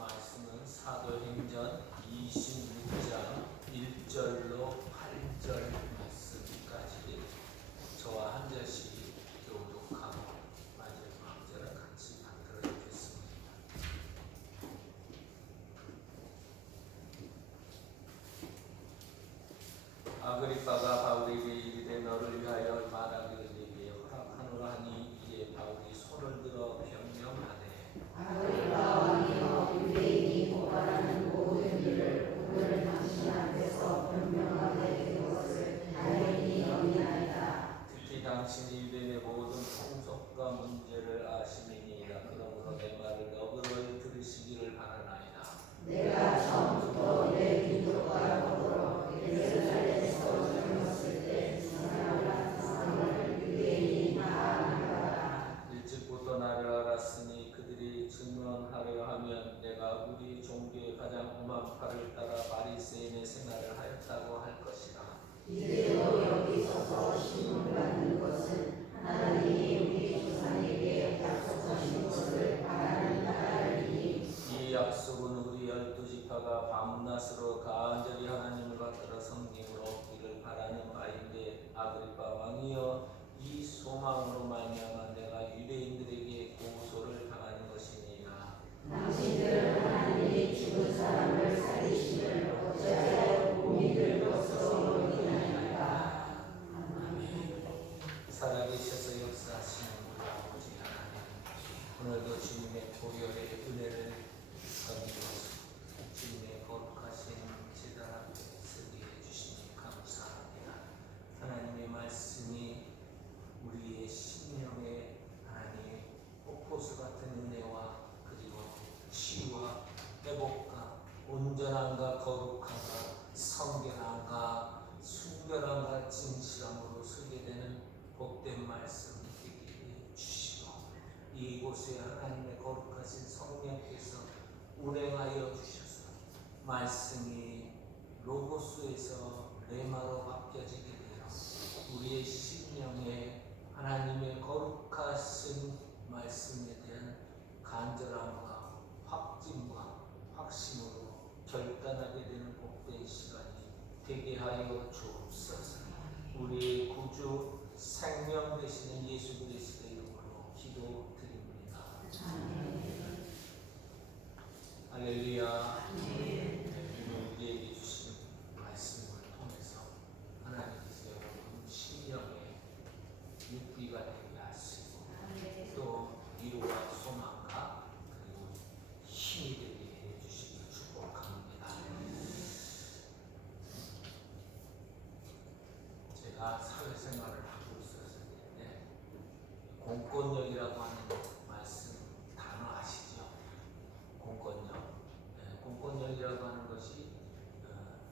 말씀은 사도행전 26장 1절로 8절 말씀까지 저와 한 절씩 교독하고 마지막 절을 같이 받들어 읽겠습니다. 아그리빠가 바울에게 이르되 너를 위하여 말하기를 내게 허락하노라 하니 이에 바울이 손을 들어 변명하되 아그리빠 왕이여, 유대인이 고발하는 모든 일을 오늘 당신 앞에서 변명하게 된 것을 다행히 여기나이다. 특히 당신이 유대인의 모든 풍속과 문제를 아심이니이다. 그러므로 내 말을 너그러이 들으시기를 바라나이다. 내가 처음부터 내 민족과 더불어 예루살렘에서 젊었을 때 전하라 상을 유대인이 다 아나가라. 일찍부터 나를 알았으니 그들이 증언하려 하면 내가 우리 종교의 가장 험한 팔을 따라 바리새인의 생활을 하였다고 할 것이라. 이대로 여기 서서 신문 받는 것은 하나님이 우리 조상에게 약속하신 것을 바라는 까닭이니 이 약속은 우리 12지파가 밤낮으로 간절히 하나님을 받들어 성령으로 얻기를 바라는 바인데 아그리빠 왕이여, 이 소망으로 말미암아 내가 유대인들에게 고소를 당하는 것이니라. 당신들은 하나님이 죽은 사람을 살리심을 어찌하여 못 믿을 것으로 여기나이까. 아멘. 살아계셔서 역사하시는 우리 아버지 하나님, 오늘도 주님의 보혈의 은혜를 건지면서 주님의 거룩하신 제단 앞에 서게 해주시니 감사합니다. 하나님의 말씀이 우리의 심령에 하나님의 폭포수 같은 은혜와 그리고 치유와 회복과 온전함과 거룩함과 성결함과 순결함과 진실함으로 서게 되는 복된 말씀 되게 해주시고, 이곳에 하나님의 거룩하신 성령께서 운행하여 주셔서 말씀이 로고스에서 레마로 바뀌어지게 되어 우리의 심령에 하나님의 거룩하신 말씀에 대한 간절함과 확증과 확신으로 결단하게 되는 복된 시간이 되게 하여 주옵소서. 우리의 구주 생명 되시는 예수 그리스도의 이름으로 기도드립니다. 할렐루야. 오늘 우리에게 주신 말씀을 통해서 하나님께서 여러분 심령에 육비가 되게 하시고 또 위로와 소망과 그리고 힘이 되게 해주시기 축복합니다. 제가 사회생활을 하고 있었을 때인데 공권력이라고 하는 말씀 단어 아시죠? 공권력. 공권력이라고 하는 것이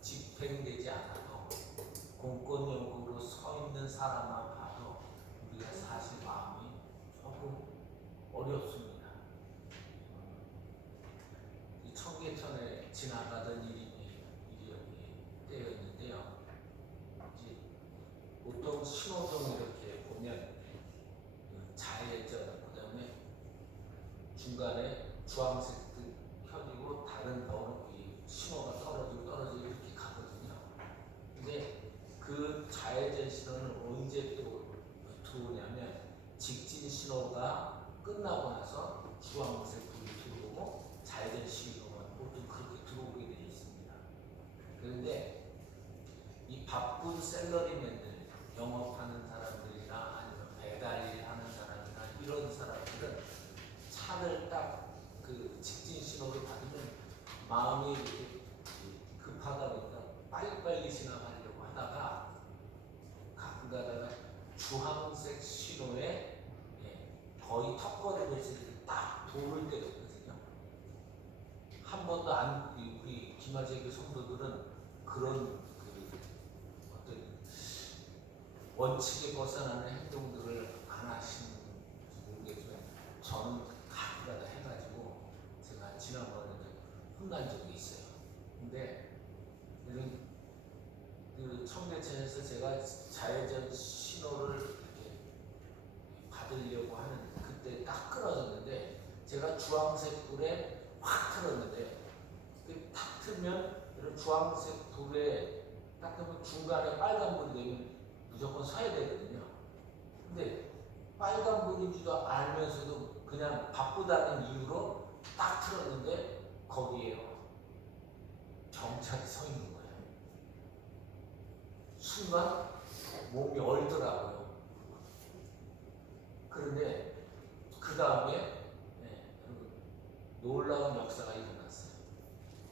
집행되지 않아도 공권력으로 서 있는 사람만 봐도 우리가 사실 마음이 조금 어렵습니다. 이 청계천에 지나가던 일이 때였는데요. 이제 보통 신호등 이렇게 보면 좌회전, 그 다음에 중간에 주황색도 켜지고 다른 신호가 떨어지고 이렇게 가거든요. 근데 그 좌회전 신호는 언제 또 들어오냐면 직진 신호가 끝나고 나서 주황색 불이 들어오고 좌회전 신호가 보통 그렇게 들어오게 되어 있습니다. 그런데 이 바쁜 셀러리맨들, 영업하는 사람들이나 아니면 배달 하는 사람이나 이런 사람들은 차를 딱 그 직진 신호를 받으면 마음이 이렇게 급하다 보니까 빨리빨리 지나가려고 하다가 가끔 가다가 주황색 신호에 거의 턱걸이면서 딱 도를 때가 있거든요. 한 번도 우리 기마제교 성도들은 그런 어떤 원칙에 벗어나는 행동들을 안 하시는지 모르겠지만 저는 가끔가다 해가지고 제가 지난번에 혼난 적이 있어요. 근데 이런 그 청계천에서 제가 좌회전 신호를 이렇게 받으려고 하는 그때 딱 끊어졌는데 제가 주황색 불에 확 틀었는데요. 그러면 이런 주황색 불에 딱 보면 중간에 빨간불이 되면 무조건 서야 되거든요. 근데 빨간불인지도 알면서도 그냥 바쁘다는 이유로 딱 틀었는데 거기에요 경찰이 서 있는 거예요. 순간 몸이 얼더라고요. 그런데 그 다음에 놀라운 역사가 일어났어요.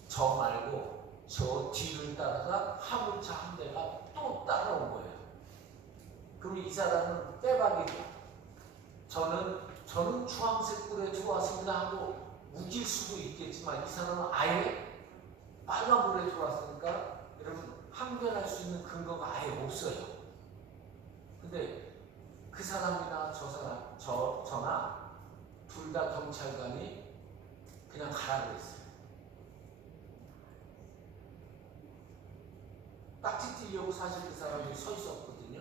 저 말고 저 뒤를 따라서 화물차 한 대가 또 따라온 거예요. 그럼 이 사람은 빼박이죠. 저는 주황색 불에 들어왔습니다 하고 우길 수도 있겠지만 이 사람은 아예 빨간 불에 들어왔으니까 여러분 항변할 수 있는 근거가 아예 없어요. 근데 그 사람이나 저 사람, 저나 둘 다 경찰관이 그냥 가라 그랬어요. 딱지 띄려고 사실 그 사람이 서 있었거든요.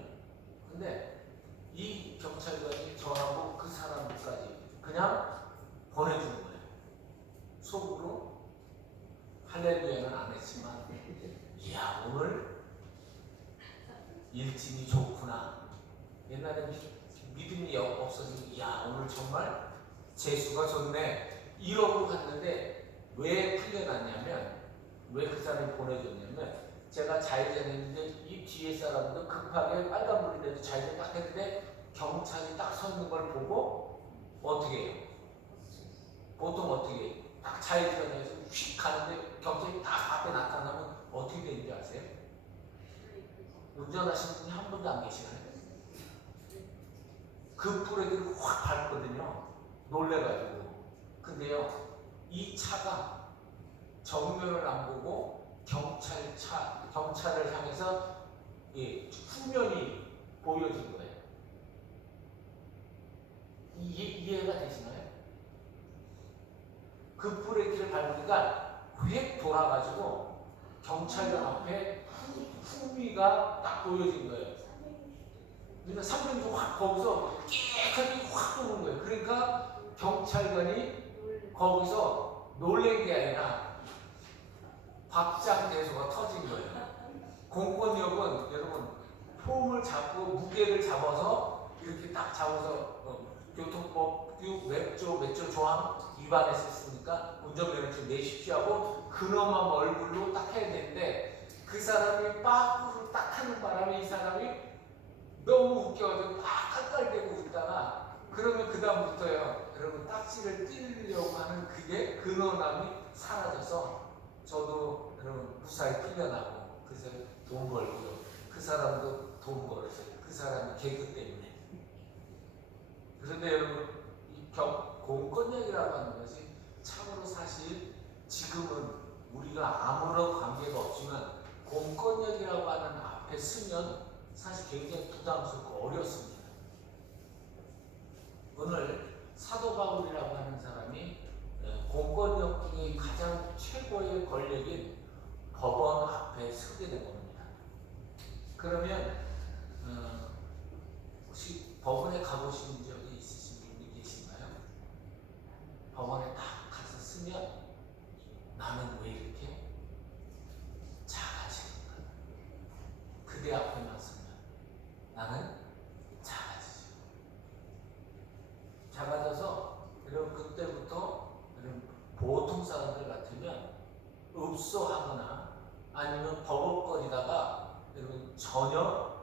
근데 이 경찰관이 저하고 그 사람까지 그냥 보내주는 거예요. 속으로 할렐루야는 안 했지만 이야 오늘 일진이 좋구나. 옛날에 믿음이 없어지고 이야 오늘 정말 재수가 좋네 이러고 갔는데 왜 풀려났냐면 왜 그 사람이 보내줬냐면 제가 좌회전했는데 이 뒤에 사람도 급하게 빨간불인데도 좌회전 딱 했는데 경찰이 딱 서 있는 걸 보고 어떻게 해요? 보통 어떻게 해요? 딱 좌회전해서 휙 가는데 경찰이 딱 앞에 나타나면 어떻게 되는지 아세요? 운전하시는 분이 한 분도 안 계시나요? 그 브레이크를 확 밟거든요. 놀래가지고. 근데요, 이 차가 정면을 안 보고 경찰을 향해서 후면이 보여진 거예요. 이해가 되시나요? 그 브레이크를 밟으니까 휙 돌아가지고 경찰관 앞에 후미가 딱 보여진 거예요. 그러니까 360도 확 거기서 깨끗하게 확 도는 거예요. 그러니까 경찰관이 거기서 놀란 게 아니라 박장대소가 터진 거예요. 공권력은 여러분 폼을 잡고 무게를 잡아서 이렇게 딱 잡아서 교통법 몇 조 조항 위반했었으니까 운전면허증 내십시오 하고 그놈한 얼굴로 딱 해야 되는데 그 사람이 빠꾸를 딱 하는 바람에 이 사람이 너무 웃겨가지고 막 깔깔대고 있다가 그러면 그 다음부터요 여러분 딱지를 띄려고 하는 그게 근원함이 사라져서 저도 여러분 무사히 풀려나고 그래서 돈 벌고요 그 사람도 돈 벌었어요. 그 사람이 개그 때문에. 그런데 여러분 이 공권력이라고 하는 것이 참으로 사실 지금은 우리가 아무런 관계가 없지만 공권력이라고 하는 앞에 쓰면 사실 굉장히 부담스럽고 어렵습니다. 오늘 사도 바울이라고 하는 사람이 공권력 중에 가장 최고의 권력인 법원 앞에 서게 된 겁니다. 그러면 혹시 법원에 가보신 적이 있으신 분이 계신가요? 법원에 딱 가서 쓰면 나는 왜 이렇게 작아지는가? 그대 앞에만 쓰면 나는 작아져서 여러분 그때부터 여러분 보통 사람들 같으면 읍소하거나 아니면 버벅거리다가 여러분 전혀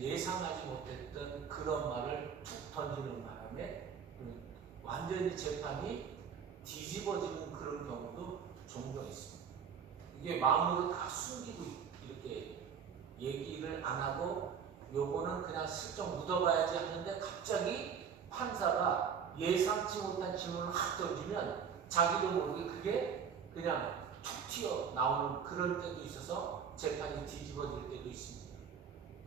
예상하지 못했던 그런 말을 툭 던지는 바람에 완전히 재판이 뒤집어지는 그런 경우도 종종 있습니다. 이게 마음으로 다 숨기고 이렇게 얘기를 안 하고 요거는 그냥 슬쩍 묻어봐야지 하는데 갑자기 판사가 예상치 못한 질문을 확 던지면 자기도 모르게 그게 그냥 툭 튀어 나오는 그런 때도 있어서 재판이 뒤집어질 때도 있습니다.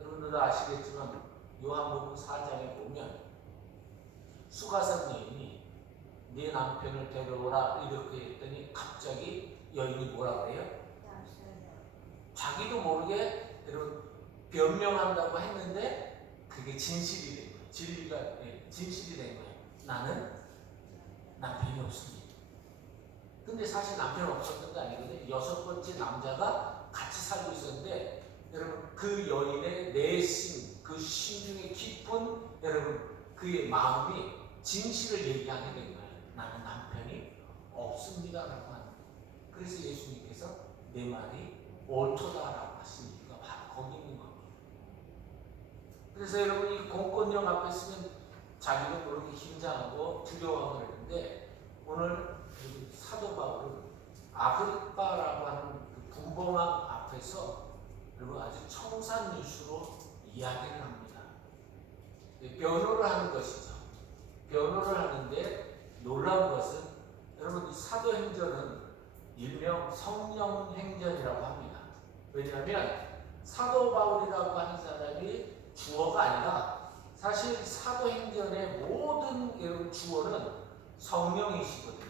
여러분들도 아시겠지만 요한복음 4장에 보면 수가성 여인이 네 남편을 데려오라 이렇게 했더니 갑자기 여인이 뭐라 그래요? 자기도 모르게 여러분 변명한다고 했는데 그게 진실이 된 거예요. 진실이 된 거예요. 나는 남편이 없습니다. 근데 사실 남편 없었던 게 아니거든요. 6번째 남자가 같이 살고 있었는데 여러분 그 여인의 내심 그 심중에 깊은 여러분 그의 마음이 진실을 얘기하게 된 거예요. 나는 남편이 없습니다라고 하는. 그래서 예수님께서 내 말이 옳도다라고 하신 이유가 바로 거기 있는 겁니다. 그래서 여러분 이 공권력 앞에 서면 자기도 모르게 힘장하고 두려워하고 그랬는데 오늘 사도 바울은 아그리빠라고 하는 그 분봉왕 앞에서 여러분 아주 청산유수로 이야기를 합니다. 변호를 하는 것이죠. 변호를 하는데 놀라운 것은 여러분 이 사도행전은 일명 성령행전이라고 합니다. 왜냐하면 사도 바울이라고 하는 사람이 주어가 아니라 사실 사도행전의 모든 주어는 성령이시거든요.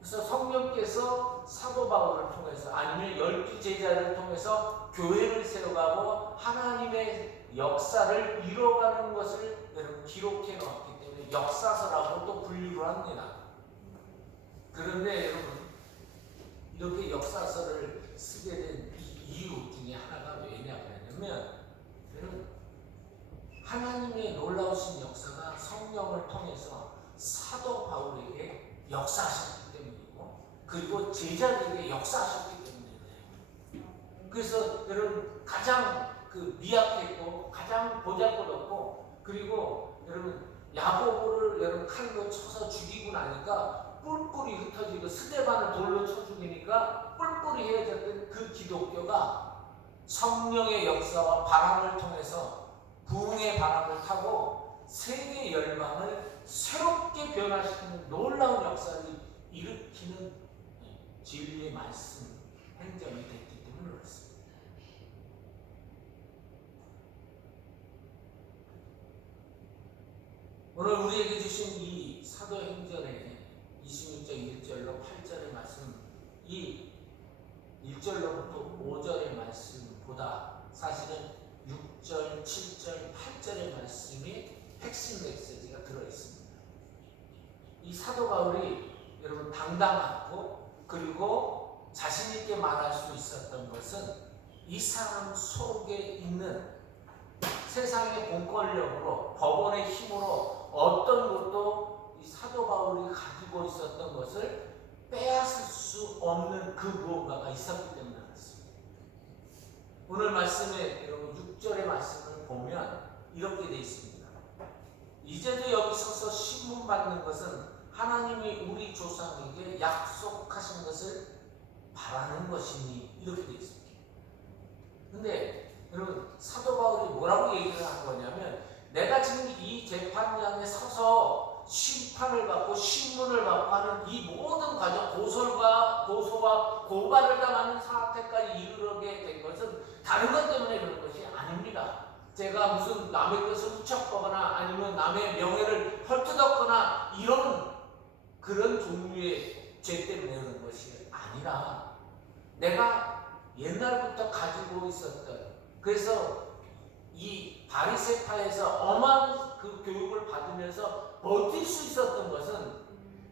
그래서 성령께서 사도 바울을 통해서 아니면 12 제자를 통해서 교회를 세워가고 하나님의 역사를 이뤄가는 것을 여러분 기록해 놓았기 때문에 역사서라고 또 분류를 합니다. 그런데 여러분 이렇게 역사서를 쓰게 된 이유 중에 하나가 왜냐 그러냐면 여러분 하나님의 놀라우신 역사가 성령을 통해서 사도 바울에게 역사하셨기 때문이고 그리고 제자들에게 역사하셨기 때문이에요. 그래서 여러분 가장 그 미약했고 가장 보잘것없고 그리고 여러분 야고보를 여러분 칼로 쳐서 죽이고 나니까 뿔뿔이 흩어지고 스데반을 돌로 쳐 죽이니까 뿔뿔이 헤어졌던 그 기독교가 성령의 역사와 바람을 통해서 부흥의 바람을 타고 세계 열방을 새롭게 변화시키는 놀라운 역사를 일으키는 진리의 말씀 행정이 됐기 때문에 그렇습니다. 오늘 우리에게 주신 이 사도행전의 26장 1절로 8절의 말씀, 이 1절로부터 5절의 말씀보다 사실은 6절, 7절, 8절의 말씀이 핵심 메시지가 들어있습니다. 이 사도 바울이 여러분 당당하고 그리고 자신있게 말할 수 있었던 것은 이 사람 속에 있는 세상의 공권력으로 법원의 힘으로 어떤 것도 이 사도 바울이 가지고 있었던 것을 빼앗을 수 없는 그 무언가가 있었기 때문에 그렇습니다. 오늘 말씀에 여러분 6절의 말씀을 보면 이렇게 되어 있습니다. 이제도 여기 서서 신문 받는 것은 하나님이 우리 조상에게 약속하신 것을 바라는 것이니 이렇게 되어 있습니다. 근데 여러분 사도 바울이 뭐라고 얘기를 하는 거냐면 내가 지금 이 재판장에 서서 심판을 받고 신문을 받고 하는 이 모든 과정 고소와 고발을 당하는 사태까지 이르게 된 것은 다른 것 때문에 그런 것이 아닙니다. 제가 무슨 남의 것을 훔쳐보거나 아니면 남의 명예를 헐뜯었거나 이런 그런 종류의 죄 때문에 그런 것이 아니라 내가 옛날부터 가지고 있었던 그래서 이 바리새파에서 엄한 그 교육을 받으면서 버틸 수 있었던 것은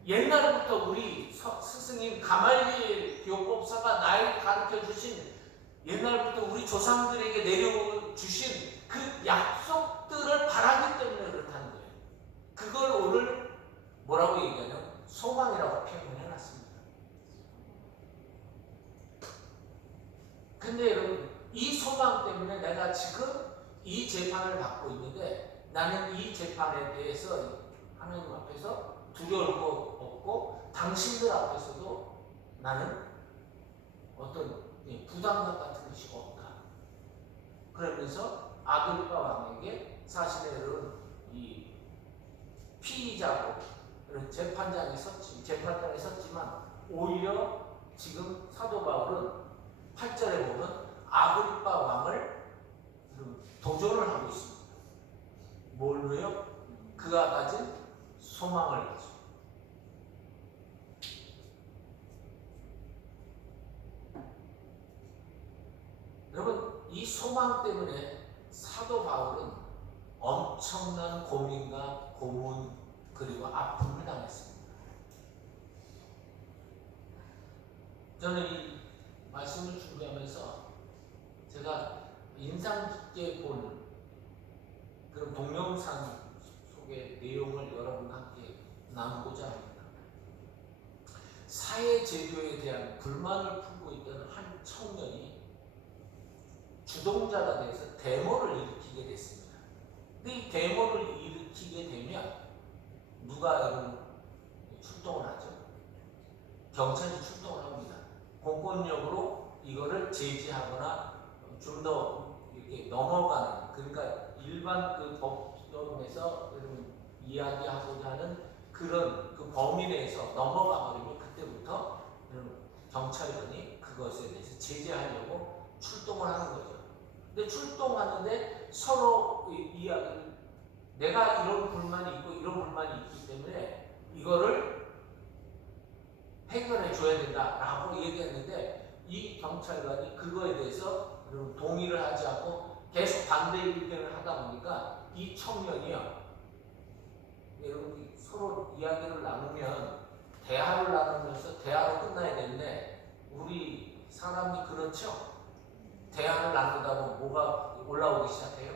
옛날부터 우리 스승인 가말리엘 교법사가 나에게 가르쳐 주신 옛날부터 우리 조상들에게 내려주신 그 약속들을 바라기 때문에 그렇다는 거예요. 그걸 오늘 뭐라고 얘기하냐면 소망이라고 표현을 해놨습니다. 근데 여러분 이 소망 때문에 내가 지금 이 재판을 받고 있는데 나는 이 재판에 대해서 하나님 앞에서 두려울 거 없고 당신들 앞에서도 나는 어떤 부담감 같은 것이 없다. 그러면서 아그리빠 왕에게 사실은 이 피의자고 재판장에 섰지만 오히려 지금 사도 바울은 8절에 보면 아그리빠 왕을 도전을 하고 있습니다. 뭘로요? 그가 가진 소망을 가지고. 여러분 이 소망 때문에 사도 바울은 엄청난 고민과 고문 그리고 아픔을 당했습니다. 저는 이 말씀을 준비하면서 제가 인상 깊게 본 그런 동영상 속의 내용을 여러분과 함께 나누고자 합니다. 사회 제도에 대한 불만을 품고 있던 한 청년이 주동자가 돼서 데모를 일으키게 됐습니다. 근데 이 데모를 일으키게 되면 누가 여러분 출동을 하죠? 경찰이 출동을 합니다. 공권력으로 이거를 제지하거나 좀 더 이렇게 넘어가는, 그러니까 일반 그 법정에서 여러분 이야기하고자 하는 그런 그 범위 내에서 넘어가 버리면 그때부터 경찰관이 그것에 대해서 제재하려고 출동을 하는 거죠. 근데 출동하는데 서로 이야기를, 내가 이런 불만이 있고 이런 불만이 있기 때문에 이거를 해결해 줘야 된다라고 얘기했는데 이 경찰관이 그거에 대해서 동의를 하지 않고 계속 반대 의견을 하다 보니까 이 청년이요, 여러분 서로 이야기를 나누면 대화를 나누면서 대화로 끝나야 되는데 우리 사람이 그렇죠? 대화를 나누다 보면 뭐가 올라오기 시작해요?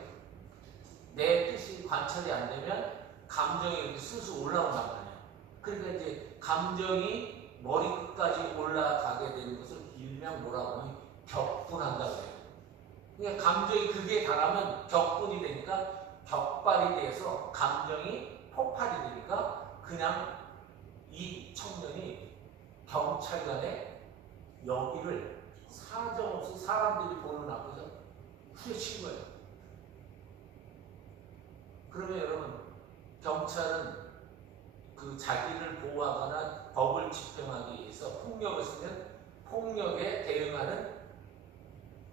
내 뜻이 관철이 안 되면 감정이 이렇게 슬슬 올라온단 말이에요. 그러니까 이제 감정이 머리끝까지 올라가게 되는 것을 일명 뭐라고 하면 격분한다고 해요. 그러니까 감정이 극에 달하면 격분이 되니까 격발이 돼서 감정이 폭발이 되니까 그냥 이 청년이 경찰관의 여기를 사정없이 사람들이 보는 앞에서 후려친 거예요. 그러면 여러분, 경찰은 그 자기를 보호하거나 법을 집행하기 위해서 폭력을 쓰면 폭력에 대응하는,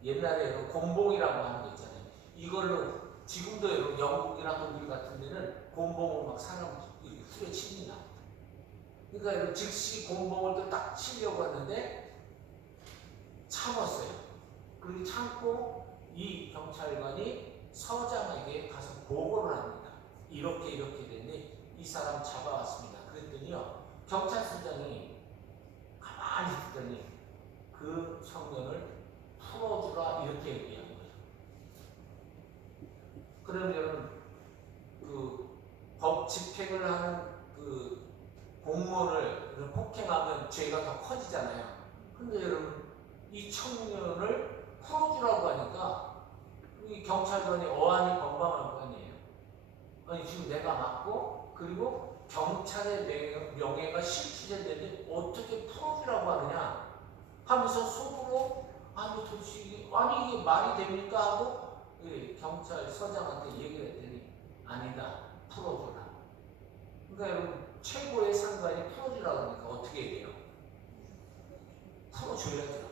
옛날에 여러분 곤봉이라고 하는 거 있잖아요. 이걸로 지금도 여러분 영국이나 독일 같은 데는 곤봉을 막 사람 이렇게 후려칩니다. 그러니까 여러분 즉시 곤봉을 또 딱 치려고 하는데 참았어요. 그리고 참고 이 경찰관이 서장에게 가서 보고를 합니다. 이렇게 됐는데 이 사람 잡아왔습니다. 그랬더니요, 경찰서장이 가만히 듣더니 그 청년을 풀어주라 이렇게 얘기한 거예요. 그러면 여러분 그 법 집행을 하는 그 공무원을 폭행하면 죄가 더 커지잖아요. 근데 여러분 이 청년을 풀어주라고 하니까 이 경찰관이 어안이 건강할 거 아니에요. 아니 지금 내가 맞고 그리고 경찰의 명예가 실추됐는데 어떻게 풀어주라고 하느냐 하면서 속으로 아니 도대체 이게 말이 됩니까 하고 경찰서장한테 얘기를 했더니 아니다, 풀어줘라. 그러니까 여러분 최고의 상관이 풀어주라고 하니까 어떻게 해야 돼요? 풀어줘야죠.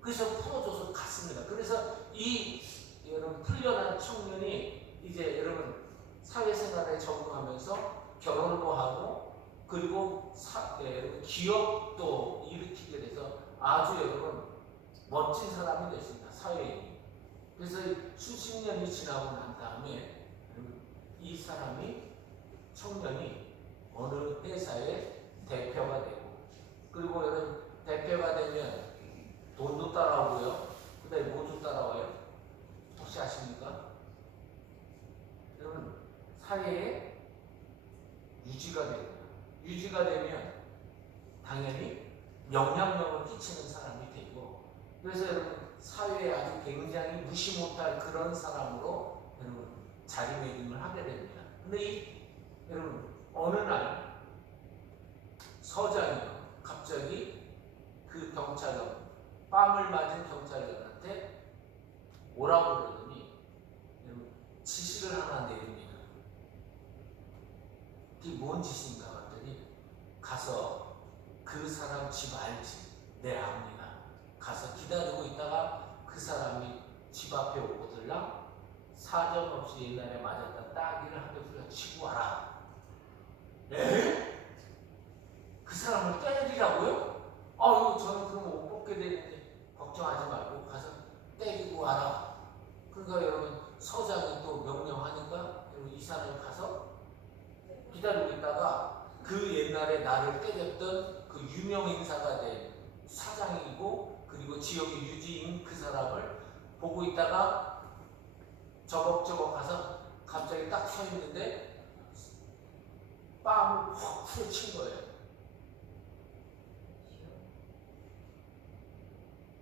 그래서 풀어줘서 갔습니다. 그래서 이 여러분 풀려난 청년이 이제 여러분 사회생활에 적응하면서 결혼도 하고 그리고 기업도 일으키게 돼서 아주 여러분 멋진 사람이 됐습니다. 사회인이. 그래서 수십 년이 지나고 난 다음에 이 사람이 청년이 어느 회사의 대표가 되고 그리고 여러분 대표가 되면 돈도 따라오고요. 그 다음에 뭐도 따라와요? 혹시 아십니까? 여러분 사회에 유지가 됩니다. 유지가 되면 당연히 영향력을 끼치는 사람이 되고 그래서 여러분 사회에 아주 굉장히 무시 못할 그런 사람으로 여러분 자리매김을 하게 됩니다. 근데 여러분 어느 날 서장이 갑자기 그 경찰관, 뺨을 맞은 경찰관한테 오라고 그러더니 지시를 하나 내립니다. 그게 뭔 지시인가 봤더니 가서 그 사람 집 알지? 네 압니다. 가서 기다리고 있다가 그 사람이 집 앞에 오거들랑 사정없이 옛날에 맞았던 따귀를 한 대 후려치고 와라. 에? 그 사람을 때리라고요? 이거 저는 그럼 못 뽑게 되는데 걱정하지 말고 가서 때리고 와라. 그러니까 여러분 서장이 또 명령하니까 여러분 이 사람이 가서 기다리고 있다가 그 옛날에 나를 때렸던 그 유명 인사가 된 사장이고 그리고 지역의 유지인 그 사람을 보고 있다가 저벅저벅 가서 갑자기 딱 서 있는데 뺨을 훅 후려친 거예요.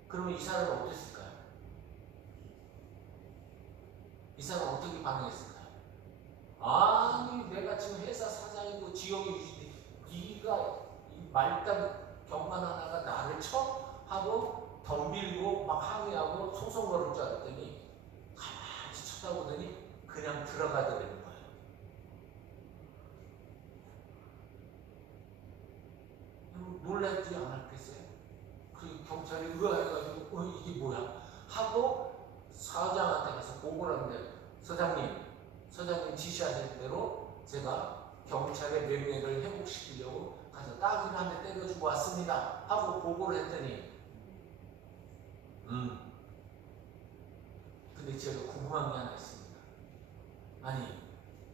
그러면 이 사람은 어땠을까요? 이 사람은 어떻게 반응했을까요? 아니 내가 지금 회사 사장이고 지역의 유지인 네가 이 말단 경관 하나가 나를 쳐? 하고 덤빌고 막 항의하고 소송 걸을 줄 알았더니 가만히 쳐다보더니 그냥 들어가더라는 거예요. 놀랐지 않았겠어요? 그 경찰이 의아해가지고 이게 뭐야? 하고 사장한테 가서 보고를 하는데 서장님 지시하신 대로 제가 경찰의 명예를 회복시키려고 가서 따귀를 한 대 때려주고 왔습니다 하고 보고를 했더니 근데 제가 궁금한 게 하나 있습니다. 아니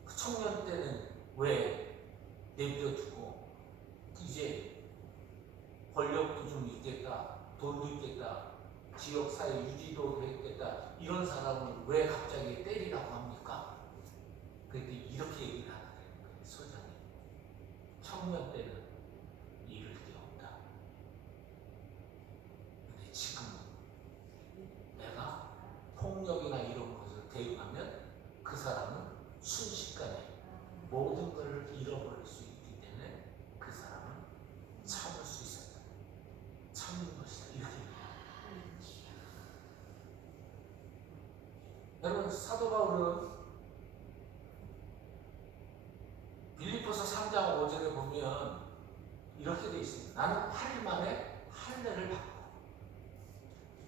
그 청년 때는 왜 내버려두고 이제 권력도 좀 있겠다, 돈도 있겠다, 지역사회 유지도 되겠다 이런 사람을 왜 갑자기 때리라고 합니까? 그랬더니 이렇게 얘기를 하더라는 거예요. 소장님, 청년 때는 잃을 게 없다. 근데 지금 내가 폭력이나 이런 것을 대응하면 그 사람은 순식간에 모든 것을 잃어버릴 수 있기 때문에 그 사람은 참을 수 있었다. 참는 것이다. 이렇게 여러분 사도 바울은 빌립보서 3장 5절에 보면 이렇게 되어 있습니다. 나는 8일 만에 할례를 받고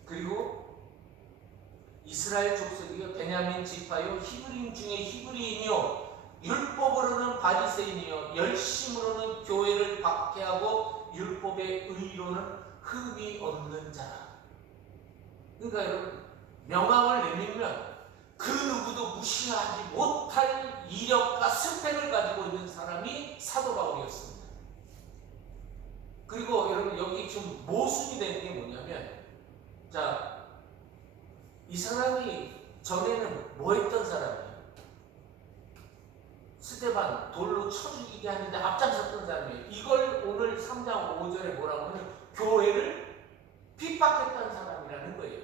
그리고 이스라엘 족속이요 베냐민 지파요 히브리인 중에 히브리인이요 율법으로는 바리새인이요 열심으로는 교회를 박해하고 율법의 의로는 흠이 없는 자라. 그러니까 여러분 명함을 내밀면 그 누구도 무시하지 못할 이력과 스펙을 가지고 있는 사람이 사도 바울이었습니다. 그리고 여러분 여기 좀 모순이 되는 게 뭐냐면 자 이 사람이 전에는 뭐 했던 사람이에요? 스데반 돌로 쳐 죽이게 하는데 앞장섰던 사람이에요. 이걸 오늘 3장 5절에 뭐라고 하면 교회를 핍박했던 사람이라는 거예요.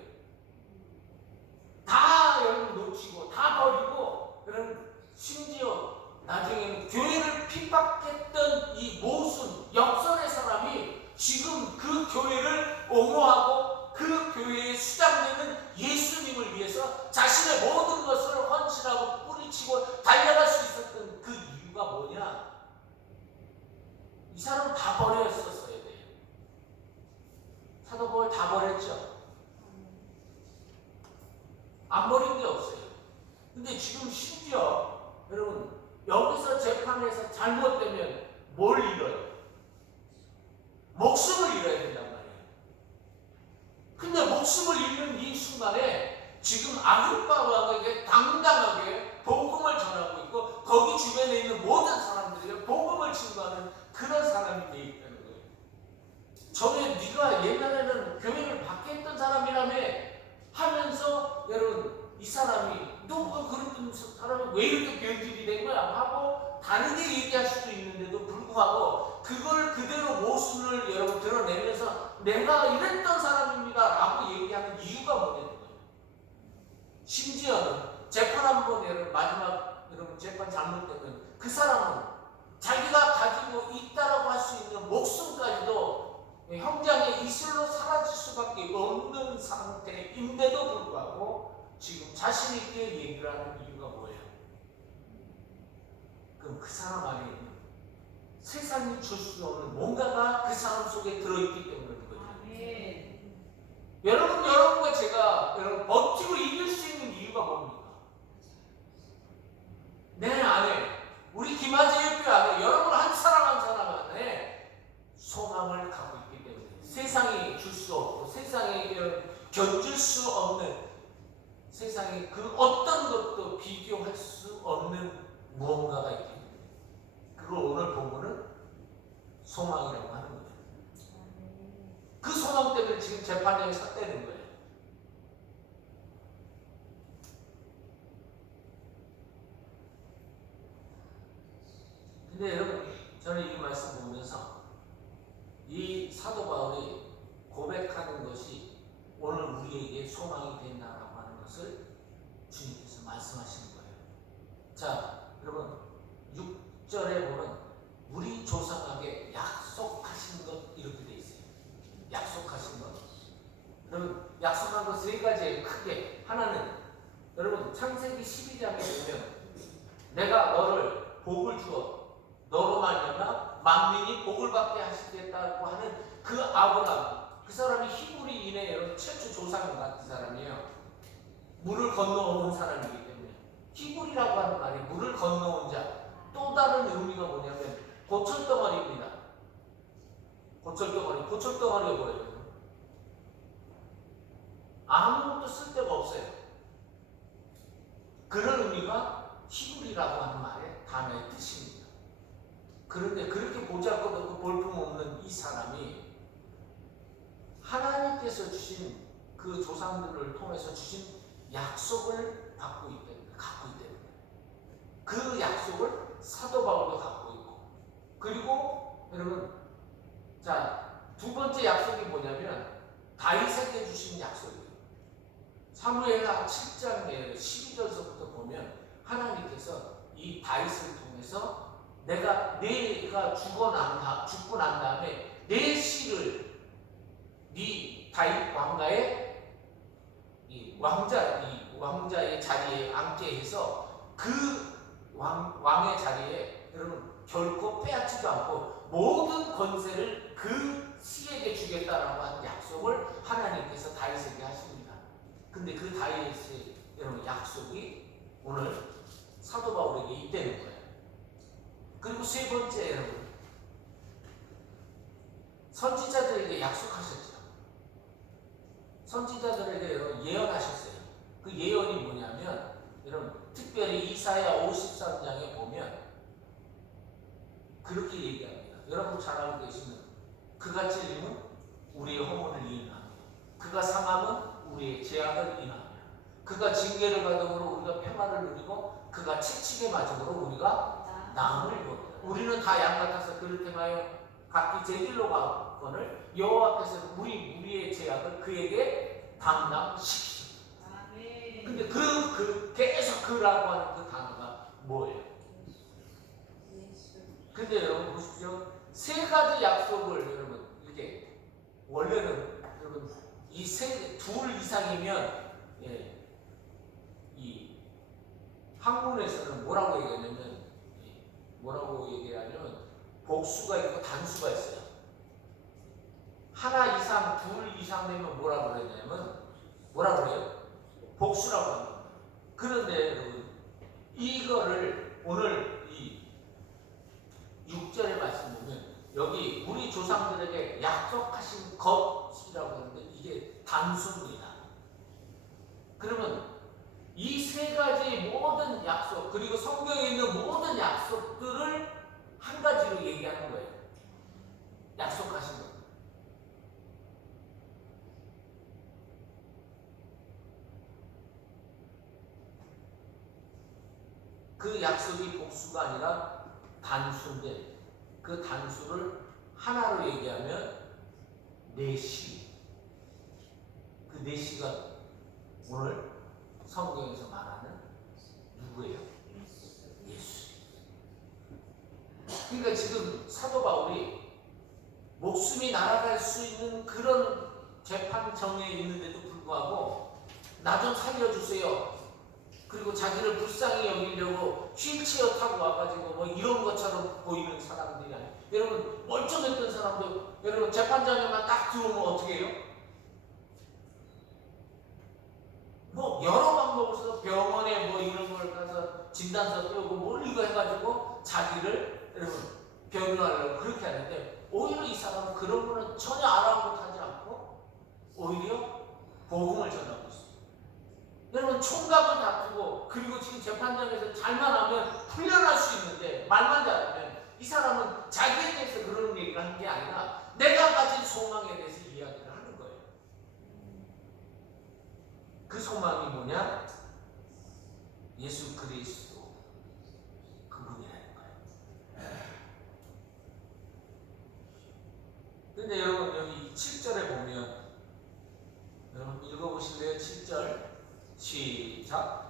다 여러분 놓치고 다 버리고 여러분 심지어 나중에는 교회를 핍박했던 이 모순 역설의 사람이 지금 그 교회를 옹호하고 그 교회에 수장되는 예수님을 위해서 자신의 모든 것을 헌신하고 뿌리치고 달려갈 수 있었던 그 이유가 뭐냐? 이 사람은 다 버렸었어야 돼요. 사도 바울 다 버렸죠. 안 버린 게 없어요. 근데 지금 심지어 여러분 여기서 재판에서 잘못되면 뭘 잃어요? 목숨을 잃어야 된단 말이에요. 근데 목숨을 잃는 이 순간에 지금 아그리파 왕에게 당당하게 복음을 전하고 있고 거기 주변에 있는 모든 사람들에게 복음을 증거하는 그런 사람이 되어 있다는 거예요. 전에 네가 옛날에는 교회를 박해했던 사람이라며 하면서 여러분 이 사람이 너가 그런 사람이 왜 이렇게 변질이 된 거야 하고 다르게 얘기할 수도 있는데도 불구하고 그걸 그대로 모순을 여러분 드러내면서 내가 이랬던 사람입니다 라고 얘기하는 이유가 뭐냐는 거예요. 심지어는 재판 한번 여러분 마지막 여러분 재판 잘못되면 그 사람은 자기가 가지고 있다라고 할 수 있는 목숨까지도 형장의 이슬로 사라질 수밖에 없는 상태인데도 불구하고 지금 자신 있게 얘기를 하는 이유가 뭐예요? 그럼 그 사람 안에 있는 세상이 줄 수 없는 뭔가가 그 사람 속에 들어있기 때문인 거죠. 여러분과 제가 버티고 이길 수 있는 이유가 뭡니까? 내 안에 우리 김한재 협회 안에 여러분 한 사람 한 사람 안에 소망을 갖고 있기 때문에 세상이 줄 수 없고 세상에 견줄 수 없는 세상에 그 어떤 것도 비교할 수 없는 무언가가 있기 때문에 그걸 오늘 본문은 소망이라고 하는 거죠. 그 소망 때문에 지금 재판장에 섰다는 거예요. 근데 여러분, 저는 이 말씀 보면서 이 사도 바울이 고백하는 것이 오늘 우리에게 소망이 된다라고 하는 것을 주님께서 말씀하시는 거예요. 자, 여러분 6절에 보면 우리 조상에게 약속하신 것 이렇게 돼 있어요. 약속하신 것. 여러분 약속한 것 세 가지예요. 크게 하나는 여러분 창세기 12장에 보면 내가 너를 복을 주어 너로 말미암아 만민이 복을 받게 하시겠다고 하는 그 아브라함, 그 사람이 히브리인의 여러분 최초 조상 같은 사람이에요. 물을 건너온 사람이기 때문에 히브리라고 하는 말이 물을 건너온 자, 또 다른 의미가 뭐냐면 고철덩어리입니다. 고철덩어리가 뭐예요? 아무것도 쓸데가 없어요. 그런 의미가 히브리라고 하는 말의 단어의 뜻입니다. 그런데 그렇게 보잘것없고 볼품없는 이 사람이 하나님께서 주신 그 조상들을 통해서 주신 약속을 갖고 있다는 거예요. 그 약속을 사도 바울도 갖고 있고, 그리고 여러분, 자, 두 번째 약속이 뭐냐면 다윗에게 주신 약속이에요. 사무엘하 7장 12절서부터 보면 하나님께서 이 다윗을 통해서 내가 죽고 난 다음에 내 씨를 네 다윗 왕가의 이 왕자의 자리에 앉게 해서 그 왕의 자리에 여러분 결코 빼앗지도 않고 모든 권세를 그 씨에게 주겠다라고 하는 약속을 하나님께서 다윗에게 하십니다. 근데 그 다윗의 여러분 약속이 오늘 사도 바울에게 있다는 거예요. 그리고 세 번째, 여러분 선지자들에게 약속하셨죠. 선지자들에게 여러분 예언하셨어요. 그 예언이 뭐냐면 여러분 특별히 이사야 53장에 보면 그렇게 얘기합니다. 여러분 잘 알고 계시는 그가 찔림은 우리의 허물을 인하며 그가 상함은 우리의 죄악을 인하며 그가 징계를 받음으로 우리가 평화를 누리고 그가 채찍에 맞음으로 우리가 나음을 입었다. 우리는 다 양 같아서 그를 행하여 각기 제 길로 가거늘 여호와께서 우리의 죄악을 그에게 담당시키십니다. 근데 계속 그라고 하는 그 단어가 뭐예요? 근데 여러분 보십시오. 세 가지 약속을 여러분 이렇게 원래는 여러분 이 둘 이상이면 이 학문에서는 뭐라고 얘기하냐면 복수가 있고 단수가 있어요. 하나 이상, 둘 이상 되면 뭐라고 그래요? 복수라고 합니다. 그런데 여러분 이거를 오늘 이 6절의 말씀 보면 여기 우리 조상들에게 약속하신 것이라고 하는데 이게 단수입니다. 그러면 이 세 가지 모든 약속 그리고 성경에 있는 모든 약속들을 한 가지로 얘기하는 거예요. 약속하신 것. 그 약속이 복수가 아니라 단수인데 그 단수를 하나로 얘기하면 내시. 그 내시가 오늘 성경에서 말하는 누구예요? 예수. 그러니까 지금 사도 바울이 목숨이 날아갈 수 있는 그런 재판정에 있는데도 불구하고 나 좀 살려주세요. 그리고 자기를 불쌍히 여기려고 휠체어 타고 와가지고 뭐 이런 것처럼 보이는 사람들이 아니에요. 여러분 멀쩡했던 사람도 여러분 재판장에만 딱 들어오면 어떻게 해요? 뭐 여러 방법을 써서 병원에 뭐 이런 걸 가서 진단서 떼고 뭘 이거 해가지고 자기를 여러분 변호하려고 그렇게 하는데 오히려 이 사람은 그런 거는 전혀 아랑곳하지 않고 오히려 복음을 전하고 있어요. 여러분 총각을 다투고 그리고 지금 재판장에서 잘만 하면 풀려날 수 있는데 말만 잘하면 이 사람은 자기에 대해서 그런 얘기를 하는 게 아니라 내가 가진 소망에 대해서 이야기를 하는 거예요. 그 소망이 뭐냐? 예수 그리스도 그분이라는 거예요. 근데 여러분 여기 7절에 보면, 여러분 읽어보실래요? 7절 시작.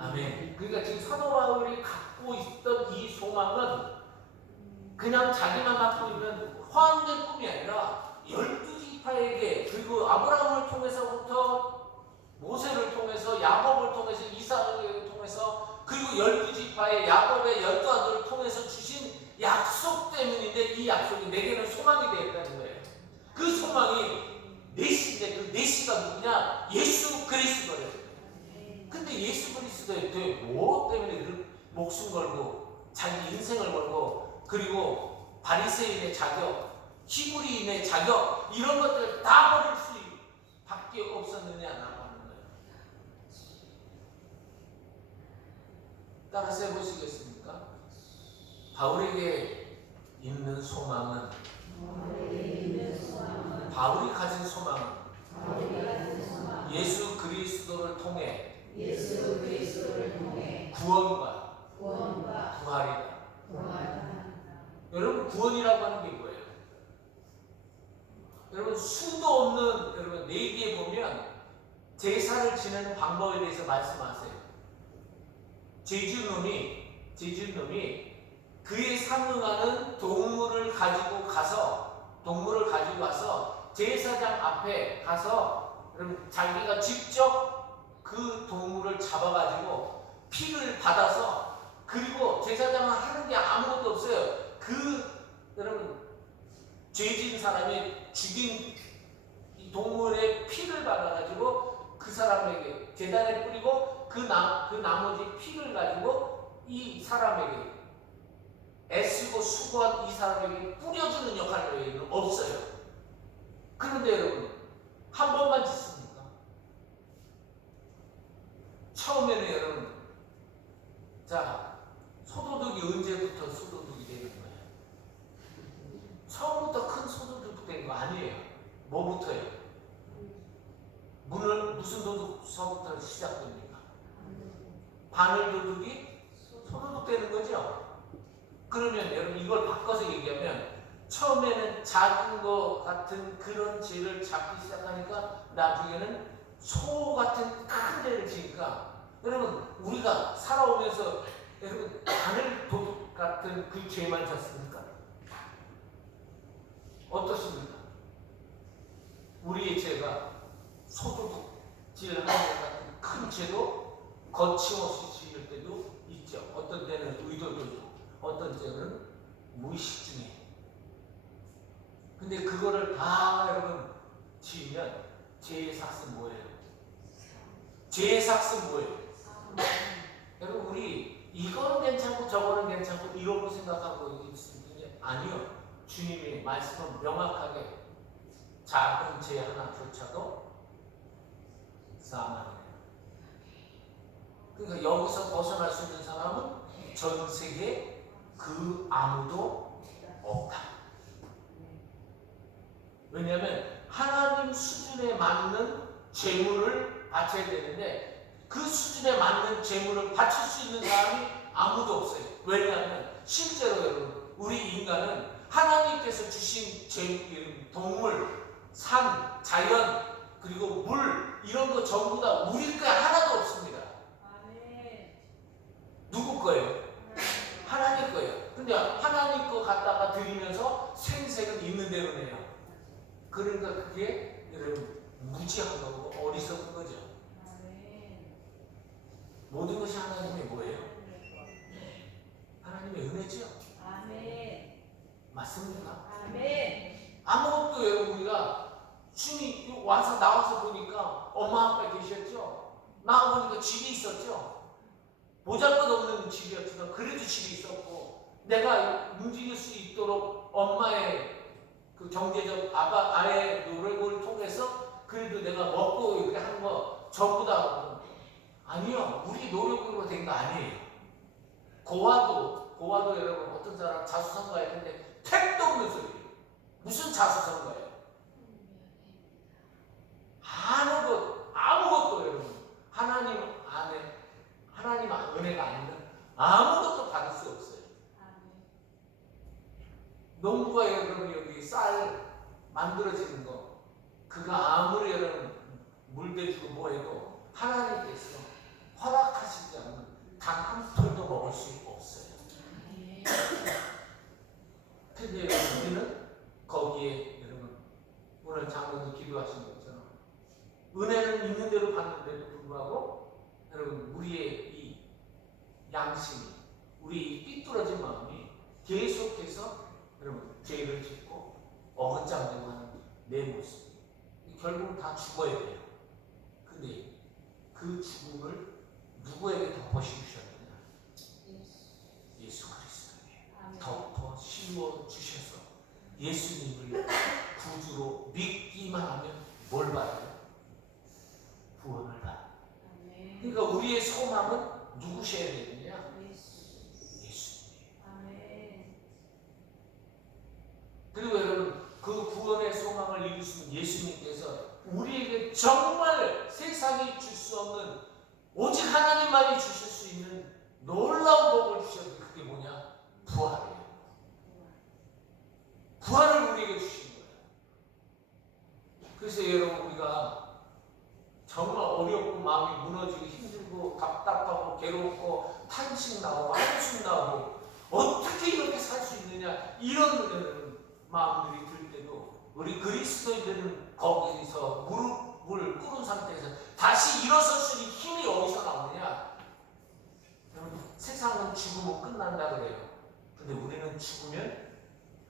아멘. 그러니까 지금 사도 바울이 갖고 있던 이 소망은 그냥 자기만 갖고 있는 화학의 꿈이 아니라 12지파에게, 그리고 아브라함을 통해서부터 모세를 통해서 야곱을 통해서 이삭을 통해서, 그리고 12지파의 야곱의 12아들을 통해서 주신 약속 때문인데, 이 약속이 내게는 소망이 되었다는 거예요. 그 소망이 내시인데, 그 내시가 누구냐? 예수 그리스도예요. 근데 예수 그리스도에 뭐 때문에 그 목숨 걸고 자기 인생을 걸고, 그리고 바리새인의 자격, 히브리인의 자격, 이런 것들을 다 버릴 수밖에 없었느냐라고 하는 거예요. 따라서 해보시겠습니까? 바울에게 있는 소망은, 바울이 가진 소망은 예수 그리스도를 통해 구원과 부활이다. 여러분, 구원이라고 하는 게 뭐예요? 여러분, 수도 없는, 여러분 레위기에 보면 제사를 지내는 방법에 대해서 말씀하세요. 제주놈이 그에 상응하는 동물을 가지고 와서 제사장 앞에 가서, 여러분, 자기가 직접 그 동물을 잡아가지고 피를 받아서, 그리고 제사장은 하는 게 아무것도 없어요. 여러분, 죄진 사람이 죽인 이 동물의 피를 받아가지고 그 사람에게 제단에 뿌리고, 그 나머지 피를 가지고 이 사람에게, 애쓰고 수고한 이 사람에게 뿌려주는 역할 외에는 없어요. 그런데 여러분, 한 번만 짓습니까? 처음에는 여러분, 자, 소도둑이 언제부터 소도둑이 되는 거예요? 처음부터 큰 소도둑 된 거 아니에요. 뭐부터요? 무슨 도둑서부터 시작됩니까? 바늘 도둑이 소도둑 되는 거죠? 그러면 여러분, 이걸 바꿔서 얘기하면, 처음에는 작은 거 같은 그런 죄를 잡기 시작하니까 나중에는 소 같은 큰 죄를 지니까, 여러분, 우리가 살아오면서 여러분, 바늘 도둑 같은 그 죄만 졌습니까? 어떻습니까? 우리의 죄가 소도둑질 하는 것 같은 큰 죄도 거침없이 지을 때도 있죠. 어떤 때는 의도적으로, 어떤 때는 무의식 중에. 근데 그거를 다 여러분 지으면 죄의 삭은 뭐예요? 죄의 삭은 뭐예요? 여러분, 우리 이거는 괜찮고 저거는 괜찮고 이러고 생각하고 있으면 아니요. 주님의 말씀은 명확하게 작은 죄 하나조차도 사망이에요. 그러니까 여기서 벗어날 수 있는 사람은 전 세계에 그 아무도 없다. 왜냐하면 하나님 수준에 맞는 제물을 바쳐야 되는데, 그 수준에 맞는 제물을 바칠 수 있는 사람이 아무도 없어요. 왜냐하면 실제로 여러분, 우리 인간은 하나님께서 주신 동물, 산, 자연, 그리고 물, 이런 거 전부 다 우리 거 하나도 없습니다. 누구 거예요? 하나님 거예요. 근데 하나님 거 갖다가 드리면서 생색은 있는 대로 내요. 그러니까 그게 여러분 무지한 거고 어리석은 거죠. 모든 것이 하나님의 뭐예요? 하나님의 은혜죠. 맞습니까? 아무것도 여러분, 우리가 주님이 나와서 보니까 엄마 아빠 계셨죠? 나와 보니까 집이 있었죠? 보잘것없는 집이었지만 그래도 집이 있었고, 내가 움직일 수 있도록 엄마의 그 경제적 아의 노력을 통해서 그래도 내가 먹고 이렇게 한 거 전부 다 아니요. 우리 노력으로 된 거 아니에요. 고아도 여러분 어떤 사람 자수성가했는데 택도 없는 소리예요. 무슨 자수성가예요? 아무것도 여러분 하나님 은혜가 아니면 아무것도 받을 수 없어요. 농부가 여러분 여기 쌀 만들어지는 거 그가 아무리 여러분 물대주고 뭐해도 하나님께서 허락하시지 않으면 단 한 톨도 먹을 수 없어요. 근데 우리는 거기에 여러분 오늘 장로도 기도하신 것처럼 은혜는 있는 대로 받는데도 불구하고 여러분 우리의 이 양심이 우리 이 삐뚤어진 마음이 계속해서 여러분 죄를 짓고 어긋장되고 하는 내 모습 결국은 다 죽어야 돼요. 근데 그 죽음을 누구에게 덮어씌우셔야 되냐? 예수 그리스도에게 덮어 씌워 주셔서 예수님을 구주로 믿기만 하면 뭘 받아요? 구원을 받아요. 그러니까 우리의 소망은 누구셔야 되느냐? 예수님. 그리고 여러분 그 구원의 소망을 이루신 예수님께서 우리에게 정말 세상이 줄 수 없는 오직 하나님만이 주실 수 있는 놀라운 복을 주셨는데 그게 뭐냐? 부활이에요. 부활을 우리에게 주신 거예요. 그래서 여러분 우리가 정말 어렵고 마음이 무너지고 힘들고 답답하고 괴롭고 탄식 나오고 한숨 나오고 어떻게 이렇게 살 수 있느냐 이런 마음들이 들 때도 우리 그리스도인들은 거기서 무릎을 꿇은 상태에서 다시 일어설 수 있는 힘이 어디서 나오느냐? 여러분 세상은 죽으면 끝난다 그래요. 근데 우리는 죽으면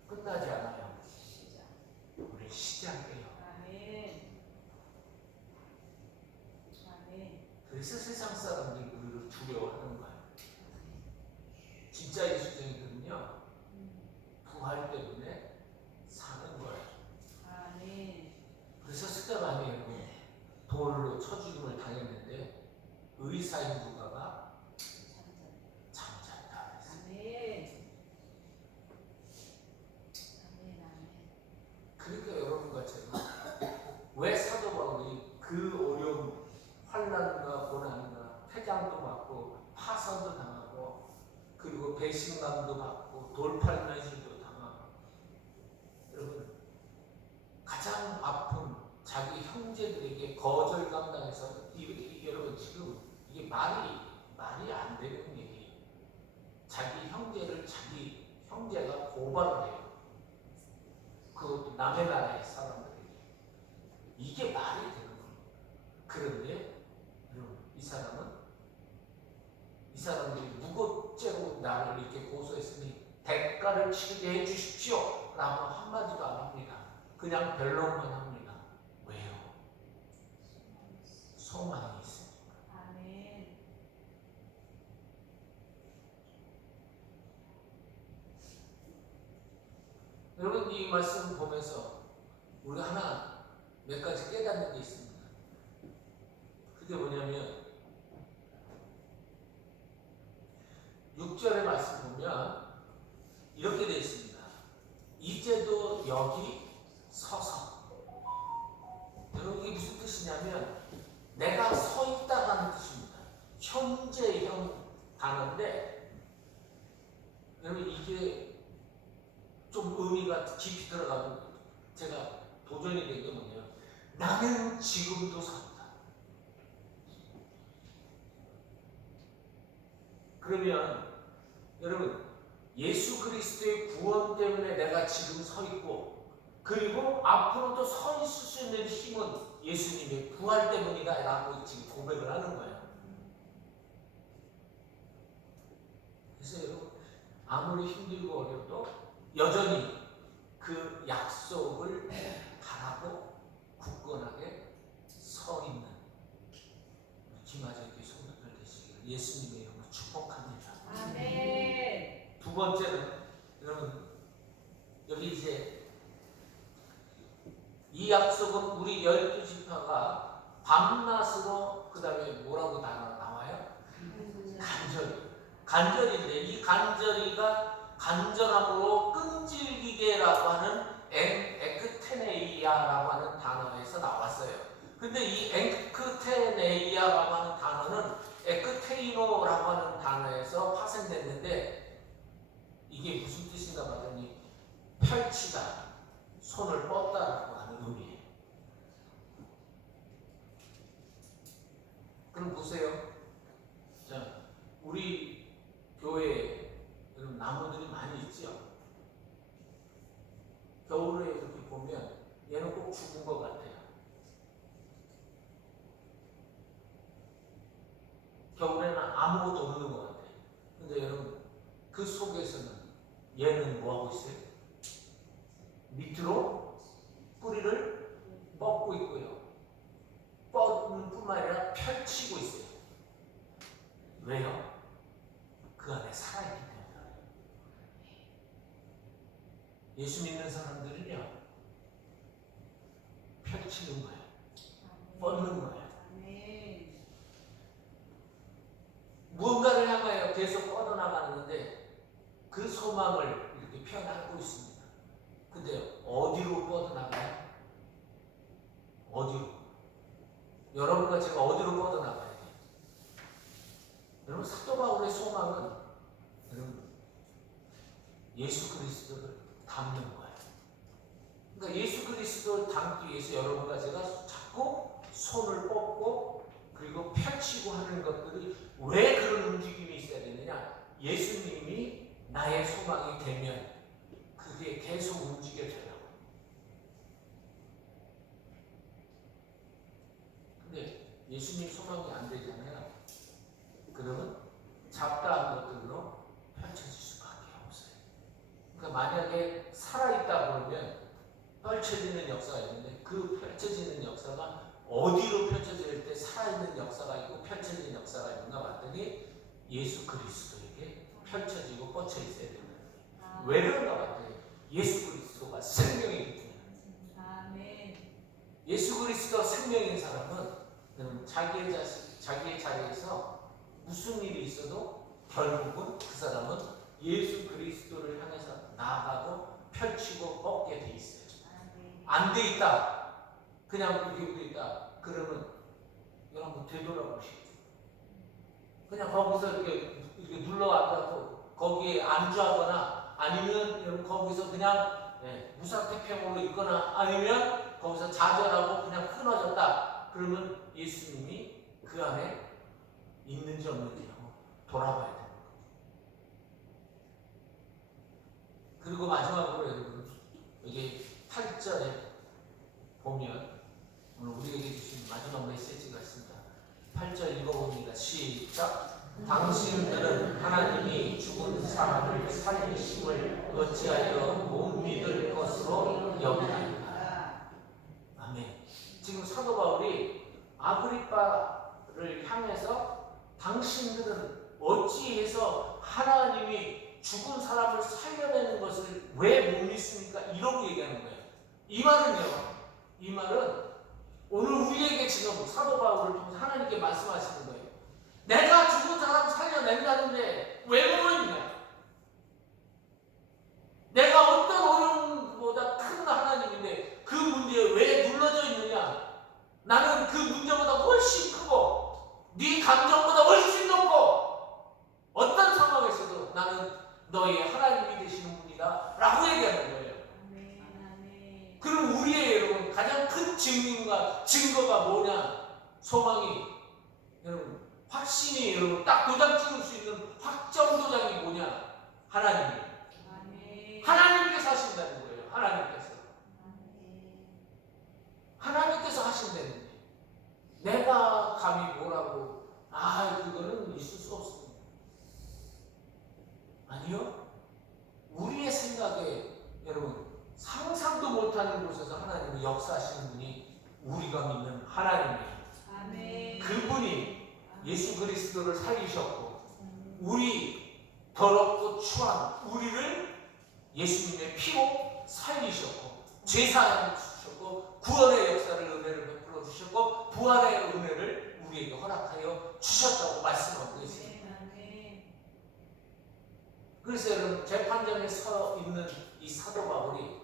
끝나지 않아요. 우리 시작해요. 그래서 세상 사람들이 우리를 두려워하는 거예요. 진짜 예수쟁이들은요 부활 때문에 사는 거예요. 그래서 스테반이 돌로 쳐 죽임을 당했는데 의사인 누가가 잠잤다 그랬어요. 그러니까 여러분같이 왜 사도 바울이 그 어려움 환난과 고난과 폐장도 받고 파선도 당하고 그리고 배신감도 받고 돌팔매질도 당하고 여러분 가장 아픈 자기 형제들에게 거절감 당해서 여러분 지금 이게 말이 안 되는 얘기예요. 자기 형제를 자기 형제가 고발을 해요. 그것도 남의 나라의 사람들에게. 이게 말이 되는 거예요. 그런데 이 사람들이 무고죄로 나를 이렇게 고소했으니 대가를 치르게 해주십시오 라고 한마디도 안 합니다. 그냥 변론만 합니다. 왜요? 소망이 있으니까. 여러분 이 말씀 보면서 우리 하나 몇 가지 깨닫는 게 있습니다. 그게 뭐냐면 6절의 말씀 보면 이렇게 되어 있습니다. 이제도 여기 서서. 여러분 이게 무슨 뜻이냐면 내가 서 있다라는 뜻입니다. 현재형 단어인데 여러분 이게 좀 의미가 깊이 들어가고 제가 도전이 된 게 뭐냐면 나는 지금도 산다. 그러면 여러분 예수 그리스도의 구원 때문에 내가 지금 서 있고 그리고 앞으로도 서 있을 수 있는 힘은 예수님의 부활 때문이다 라고 지금 고백을 하는 거예요. 그래서 여러분 아무리 힘들고 어려도 여전히 그 약속을 바라고 굳건하게 서 있는 김아재 교회 성도들 되시기를 예수님의 이름으로 축복합니다. 아멘. 두 번째는 여러분 여기 이제 이 약속은 우리 12지파가 밤낮으로 그 다음에 뭐라고 단어 나와요? 간절인데 이 간절이가 간절함으로 끈질기게라고 하는 엑크테네이아라고 하는 단어에서 나왔어요. 근데 이 엑크테네이아라고 하는 단어는 엑크테이노라고 하는 단어에서 파생됐는데 이게 무슨 뜻인가 봤더니 펼치다, 손을 뻗다라고 하는 의미예요. 그럼 보세요. 자, 우리 교회에 여러분 나무들이 많이 있죠? 겨울에 이렇게 보면 얘는 꼭 죽은 것 같아요. 겨울에는 아무것도 없는 것 같아요. 근데 여러분 그 속에서는 얘는 뭐하고 있어요? 밑으로 뿌리를 뻗고 있고요. 뻗는 뿐만 아니라 펼치고 있어요. 왜요? 그 안에 살아있기 때문에. 예수 믿는 사람들은요, 펼치는 거예요. 뻗는 거예요. 무언가를 향하여 계속 뻗어나가는데 그 소망을 이렇게 펴안고 있습니다. 근데 어디로 뻗어나가요? 어디로? 여러분과 제가 어디로 뻗어나가야 돼요? 여러분 사도 바울의 소망은 여러분 예수 그리스도를 닮는 거예요. 그러니까 예수 그리스도를 닮기 위해서 여러분과 제가 자꾸 손을 뻗고 그리고 펼치고 하는 것들이 왜 그런 움직임이 있어야 되느냐? 예수님이 나의 소망이 되면 그게 계속 움직여져요. 근데 예수님 소망이 안 되잖아요. 그러면 잡다한 것들로 펼쳐질 수밖에 없어요. 그러니까 만약에 살아있다 그러면 펼쳐지는 역사가 있는데 그 펼쳐지는 역사가 어디로 펼쳐질 때 살아있는 역사가 있고 펼쳐지는 역사가 있는가 봤더니 예수 그리스도에게 펼쳐지고 뻗쳐 있어야 된다. 왜 그런가 봤더니 예수 그리스도가 생명이기 때문에. 예수 그리스도가 생명인 사람은 자기의 자리에서 무슨 일이 있어도 결국은 그 사람은 예수 그리스도를 향해서 나아가고 펼치고 뻗게 돼 있어요. 안 돼 있다. 그냥 이렇게 돼 있다. 그러면 여러분 되돌아보시죠. 그냥 거기서 이렇게 눌러 앉아서 거기에 안주하거나 아니면 여러분 거기서 그냥 무사태평으로 있거나 아니면 거기서 좌절하고 그냥 끊어졌다. 그러면 예수님이 그 안에 있는지 없는지 한번 돌아봐야 됩니다. 그리고 마지막으로 여러분 여기 8절에 보면 오늘 우리에게 주신 마지막 메시지가 있습니다. 8절 읽어봅니다. 시작. 당신들은 하나님이 죽은 사람을 살리심을 어찌하여 못 믿을 것으로 여기나이까. 아멘. 지금 사도 바울이 아그리빠를 향해서 당신들은 어찌해서 하나님이 죽은 사람을 살려내는 것을 왜 못 믿습니까? 이러고 얘기하는 거예요. 이 말은 오늘 우리에게 지금 사도 바울을 통해서 하나님께 말씀하시는 거예요. 내가 죽은 사람 살려낸다는데 왜 못 믿냐? 내가 어떤 어려움보다 큰 하나님인데 그 문제에 왜 눌러져 있느냐? 나는 그 문제보다 훨씬 크고 네 감정보다 훨씬 높고 어떤 상황에서도 나는 너의 하나님이 되시는 분이다 라고 얘기하는 거예요. 그럼 우리의 여러분 가장 큰 증거가 뭐냐? 소망이 여러분 확신이 여러분 딱 도장 찍을 수 있는 확정 도장이 뭐냐? 하나님이에요. 하나님께서 하신다는 거예요. 하나님께서 하신다는 거예요. 내가 감히 뭐라고 그거는 있을 수 없습니다. 아니요. 우리의 생각에 여러분 상상도 못하는 곳에서 하나님이 역사하시는 분이 우리가 믿는 하나님이에요. 아멘. 그분이 예수 그리스도를 살리셨고 우리 더럽고 추한 우리를 예수님의 피로 살리셨고 죄사함을 주셨고 구원의 역사를 은혜를 베풀어 주셨고 부활의 은혜를 우리에게 허락하여 주셨다고 말씀하고 계십니다. 그래서 여러분 재판장에 서 있는 이 사도 바울이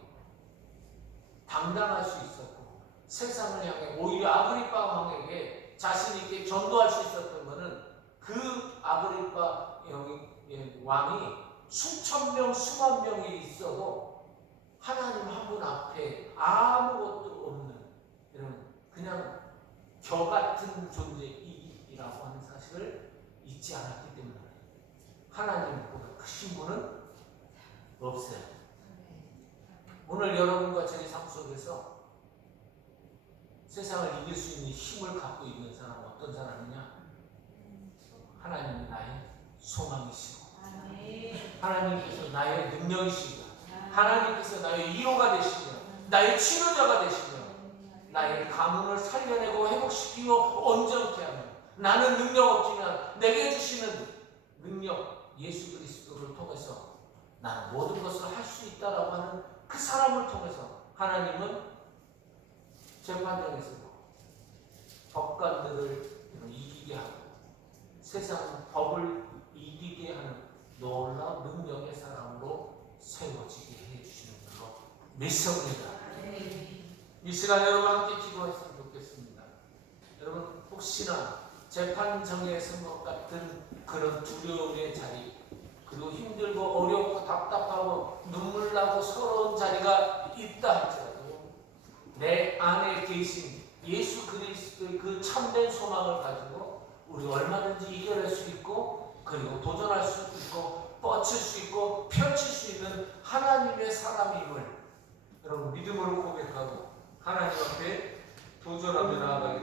당당할 수 있었고 세상을 향해 오히려 아그리파 왕에게 자신 있게 전도할 수 있었던 것은 그 아그리파 왕이 수천 명 수만 명이 있어도 하나님 한 분 앞에 아무것도 없는 이런 그냥 겨 같은 존재이라고 하는 사실을 잊지 않았기 때문에 하나님보다 크신 분은 없어요. 오늘 여러분과 제 삶 속에서 세상을 이길 수 있는 힘을 갖고 있는 사람은 어떤 사람이냐? 하나님이 나의 소망이시고 하나님께서 나의 능력이시고 하나님께서 나의 위로가 되시며 나의 치료자가 되시며 나의 가문을 살려내고 회복시키고 온전케 하며 나는 능력 없지만 내게 주시는 능력 예수 그리스도를 통해서 나는 모든 것을 할 수 있다라고 하는 그 사람을 통해서 하나님은 재판장에서 법관들을 이기게 하고 세상 법을 이기게 하는 놀라운 능력의 사람으로 세워지게 해주시는 걸로 믿습니다. 이 시간 여러분 함께 기도했으면 좋겠습니다. 여러분 혹시나 재판정에 선 것 같은 그런 두려움의 자리 그리고 힘들고 어렵고 답답하고 눈물나고 서러운 자리가 있다 할지라도 내 안에 계신 예수 그리스도의 그 참된 소망을 가지고 우리 얼마든지 이겨낼 수 있고 그리고 도전할 수 있고 뻗칠 수 있고 펼칠 수 있는 하나님의 사람임을 여러분 믿음으로 고백하고 하나님 앞에 도전하며 나아가겠습니다.